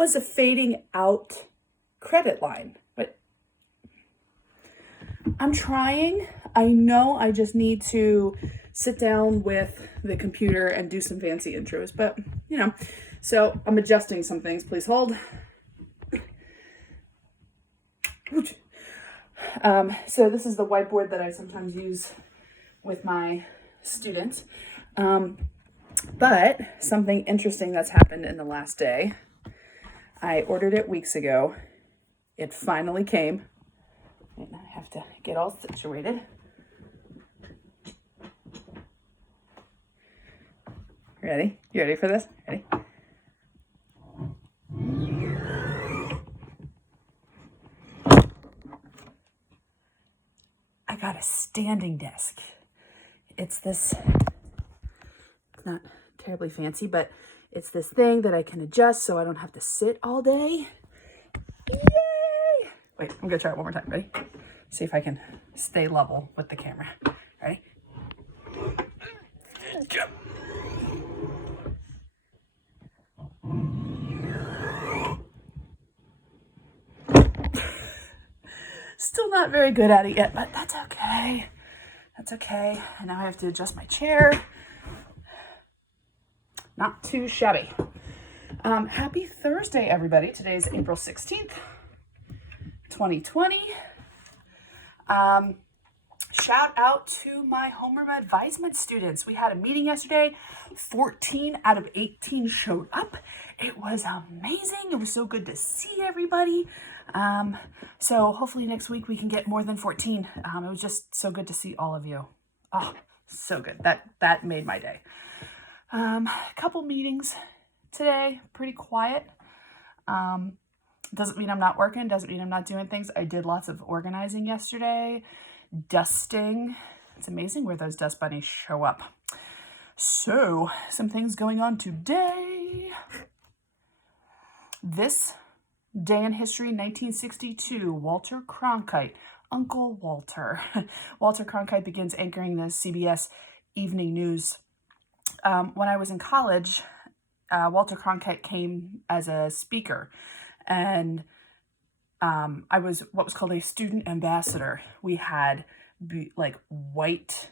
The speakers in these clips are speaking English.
was a fading out credit line. But I'm trying. I know I just need to sit down with the computer and do some fancy intros, but you know, so I'm adjusting some things. Please hold. So this is the whiteboard that I sometimes use with my students. But something interesting that's happened in the last day. I ordered it weeks ago. It finally came. And I have to get all situated. Ready? You ready for this? Ready? I got a standing desk. It's this, it's not terribly fancy, but it's this thing that I can adjust so I don't have to sit all day. Yay! Wait, I'm gonna try it one more time. Ready? See if I can stay level with the camera. Ready? Jump. Still not very good at it yet, but that's okay. That's okay. And now I have to adjust my chair. Not too shabby. Happy Thursday, everybody. Today is April 16th, 2020. Shout out to my homeroom advisement students. We had a meeting yesterday. 14 out of 18 showed up. It was amazing. It was so good to see everybody. So hopefully next week we can get more than 14. It was just so good to see all of you. Oh, so good. That made my day. Couple meetings today, pretty quiet. Doesn't mean I'm not working, doesn't mean I'm not doing things. I did lots of organizing yesterday, dusting. It's amazing where those dust bunnies show up. So, some things going on today. This day in history, 1962, Walter Cronkite, Uncle Walter. Walter Cronkite begins anchoring the CBS Evening News. When I was in college, Walter Cronkite came as a speaker, and I was what was called a student ambassador. We had like white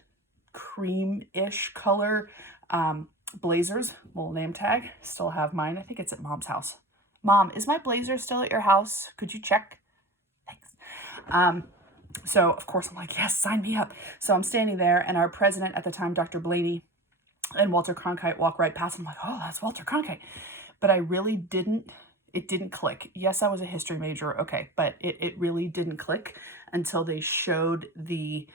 cream-ish color blazers, little name tag. Still have mine. I think it's at Mom's house. Mom, is my blazer still at your house? Could you check? Thanks. So of course I'm like, yes, sign me up. So I'm standing there, and our president at the time, Dr. Blaney, and Walter Cronkite walk right past. I'm like, oh, that's Walter Cronkite. But I really didn't, it didn't click. Yes, I was a history major, okay, but it really didn't click until they showed the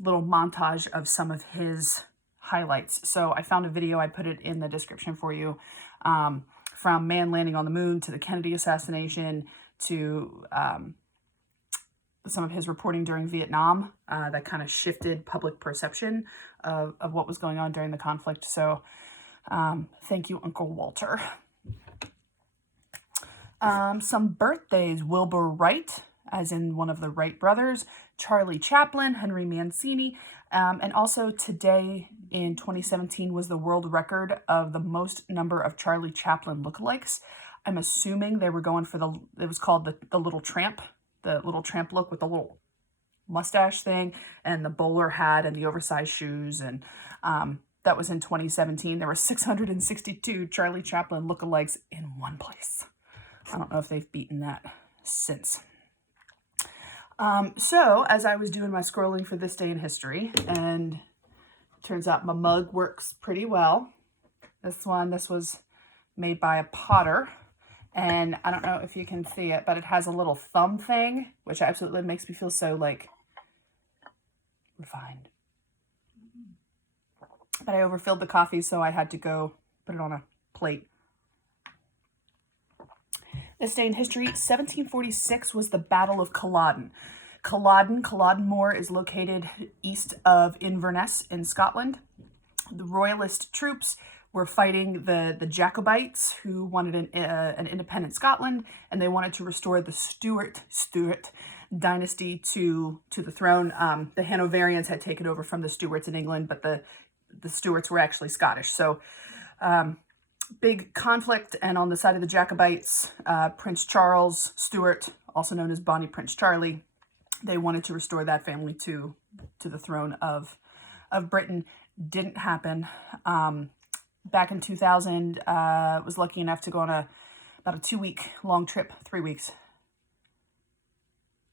little montage of some of his highlights. So I found a video, I put it in the description for you, from man landing on the moon to the Kennedy assassination to some of his reporting during Vietnam that kind of shifted public perception of what was going on during the conflict. So thank you, Uncle Walter. Some birthdays: Wilbur Wright, as in one of the Wright brothers, Charlie Chaplin, Henry Mancini, and also today in 2017 was the world record of the most number of Charlie Chaplin lookalikes. I'm assuming they were going for it was called the little tramp look with the little mustache thing and the bowler hat and the oversized shoes. And that was in 2017. There were 662 Charlie Chaplin lookalikes in one place. I don't know if they've beaten that since. So as I was doing my scrolling for this day in history, and it turns out my mug works pretty well. This was made by a potter. And I don't know if you can see it, but it has a little thumb thing, which absolutely makes me feel so, like, refined. But I overfilled the coffee, so I had to go put it on a plate. This day in history, 1746 was the Battle of Culloden. Culloden Moor is located east of Inverness in Scotland. The Royalist troops were fighting the Jacobites, who wanted an independent Scotland, and they wanted to restore the Stuart dynasty to the throne. The Hanoverians had taken over from the Stuarts in England, but the Stuarts were actually Scottish. So big conflict, and on the side of the Jacobites, Prince Charles Stuart, also known as Bonnie Prince Charlie, they wanted to restore that family to the throne of Britain. Didn't happen. Back in 2000, was lucky enough to go on about a 2-week long trip, 3 weeks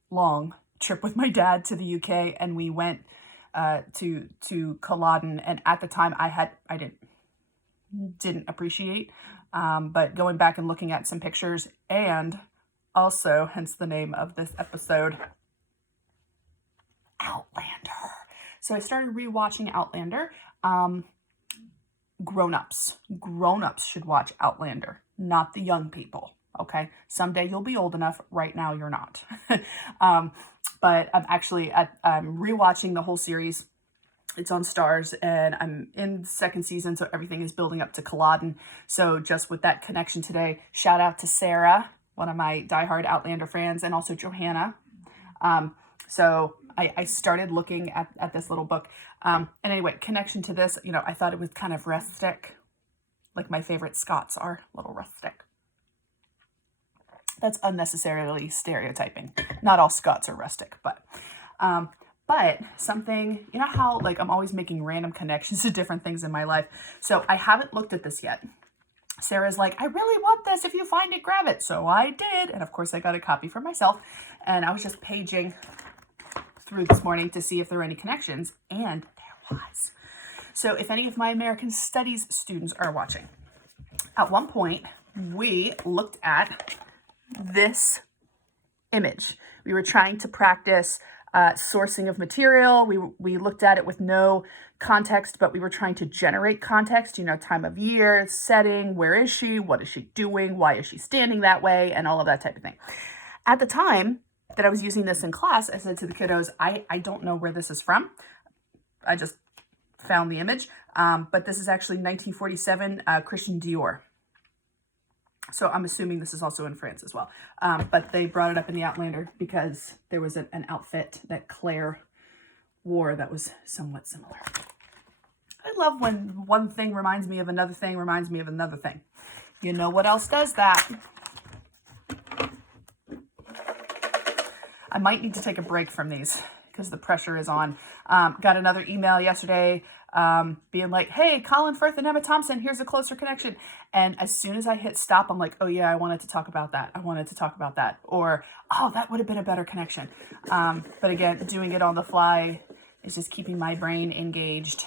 long trip with my dad to the UK, and we went to Culloden. And at the time, I didn't appreciate, but going back and looking at some pictures, and also, hence the name of this episode, Outlander. So I started rewatching Outlander. Grown-ups should watch Outlander, not the young people. Okay, someday you'll be old enough. Right now, you're not. But I'm rewatching the whole series. It's on Starz, and I'm in the second season, so everything is building up to Culloden. So just with that connection today, shout out to Sarah, one of my diehard Outlander fans, and also Johanna. So I started looking at this little book. And anyway, connection to this, I thought it was kind of rustic, like my favorite Scots are, a little rustic. That's unnecessarily stereotyping. Not all Scots are rustic, but something, how like I'm always making random connections to different things in my life. So I haven't looked at this yet. Sarah's like, I really want this. If you find it, grab it. So I did. And of course I got a copy for myself, and I was just paging through this morning to see if there were any connections, and there was. So if any of my American Studies students are watching, at one point we looked at this image. We were trying to practice sourcing of material. We looked at it with no context, but we were trying to generate context, time of year, setting, where is she, what is she doing, why is she standing that way, and all of that type of thing. At the time that I was using this in class, I said to the kiddos, I don't know where this is from. I just found the image, but this is actually 1947 Christian Dior. So I'm assuming this is also in France as well. But they brought it up in the Outlander because there was an outfit that Claire wore that was somewhat similar. I love when one thing reminds me of another thing, reminds me of another thing. You know what else does that? I might need to take a break from these because the pressure is on. Got another email yesterday being like, hey, Colin Firth and Emma Thompson, here's a closer connection. And as soon as I hit stop, I'm like, oh yeah, I wanted to talk about that. Or, oh, that would have been a better connection. But again, doing it on the fly is just keeping my brain engaged.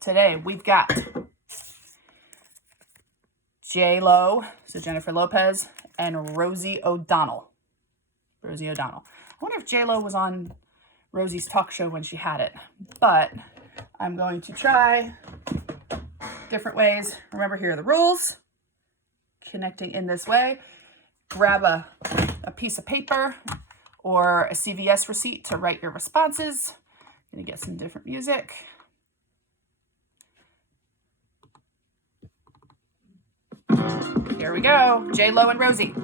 Today, we've got J-Lo, so Jennifer Lopez, and Rosie O'Donnell. I wonder if J-Lo was on Rosie's talk show when she had it, but I'm going to try different ways. Remember, here are the rules. Connecting in this way. Grab a piece of paper or a CVS receipt to write your responses. I'm going to get some different music. Here we go. J-Lo and Rosie.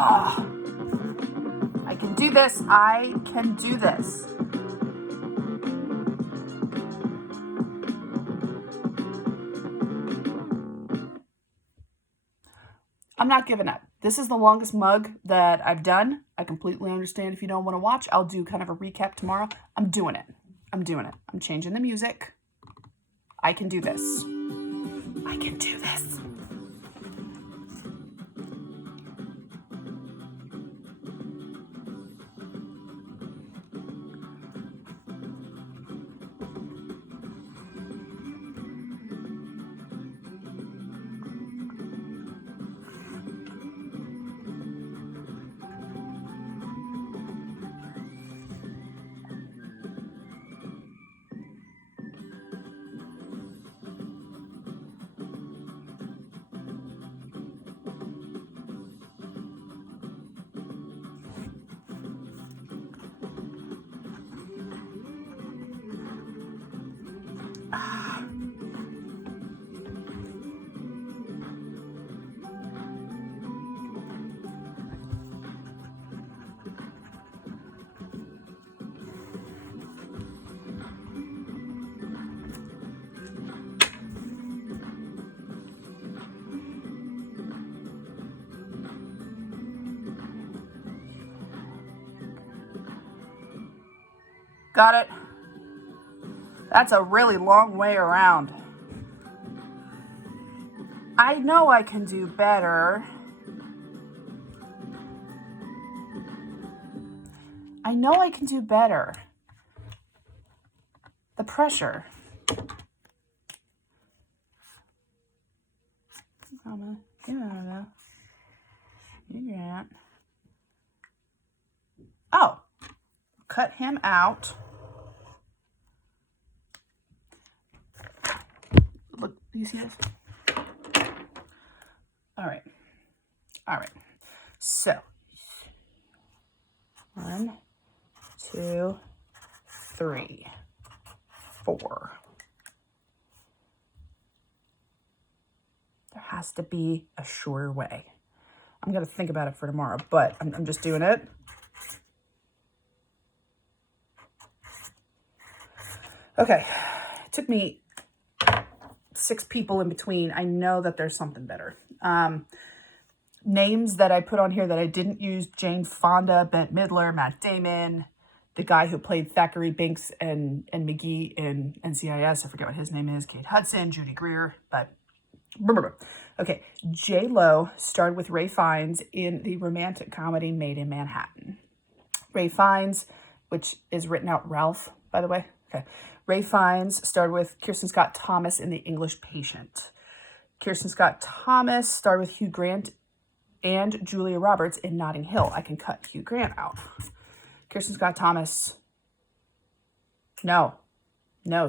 Ah, I can do this. I can do this. I'm not giving up. This is the longest mug that I've done. I completely understand if you don't want to watch. I'll do kind of a recap tomorrow. I'm doing it. I'm doing it. I'm changing the music. I can do this. I can do this. Got it? That's a really long way around. I know I can do better. I know I can do better. The pressure. Oh, cut him out. Look, do you see this? All right. All right. So, 1, 2, 3, 4. There has to be a shorter way. I'm going to think about it for tomorrow, but I'm just doing it. Okay. It took me 6 people in between. I know that there's something better. Names that I put on here that I didn't use: Jane Fonda, Bette Midler, Matt Damon, the guy who played Thackeray Binks and McGee in NCIS. I forget what his name is. Kate Hudson, Judy Greer, but okay. J-Lo starred with Ralph Fiennes in the romantic comedy Made in Manhattan. Ralph Fiennes, which is written out Ralph, by the way. Okay. Ralph Fiennes starred with Kirsten Scott Thomas in The English Patient. Kirsten Scott Thomas starred with Hugh Grant and Julia Roberts in Notting Hill. I can cut Hugh Grant out. Kirsten Scott Thomas. No,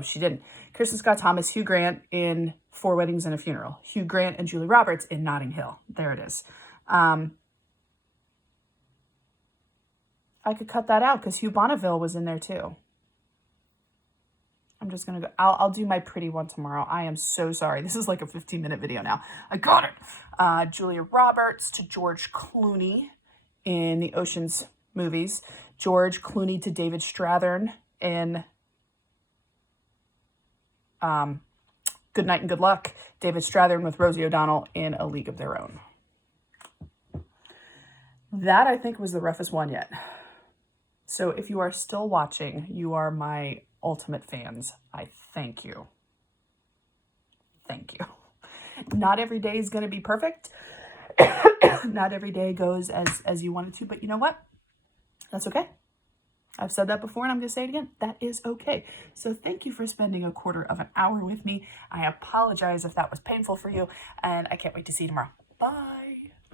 she didn't. Kirsten Scott Thomas, Hugh Grant in 4 Weddings and a Funeral. Hugh Grant and Julia Roberts in Notting Hill. There it is. I could cut that out because Hugh Bonneville was in there too. I'm just going to go. I'll do my pretty one tomorrow. I am so sorry. This is like a 15-minute video now. I got it. Julia Roberts to George Clooney in the Ocean's movies. George Clooney to David Strathern in Good Night and Good Luck. David Strathern with Rosie O'Donnell in A League of Their Own. That, I think, was the roughest one yet. So if you are still watching, you are my ultimate fans. I thank you. Thank you. Not every day is going to be perfect. Not every day goes as you want it to, but you know what? That's okay. I've said that before and I'm going to say it again. That is okay. So thank you for spending a quarter of an hour with me. I apologize if that was painful for you, and I can't wait to see you tomorrow. Bye.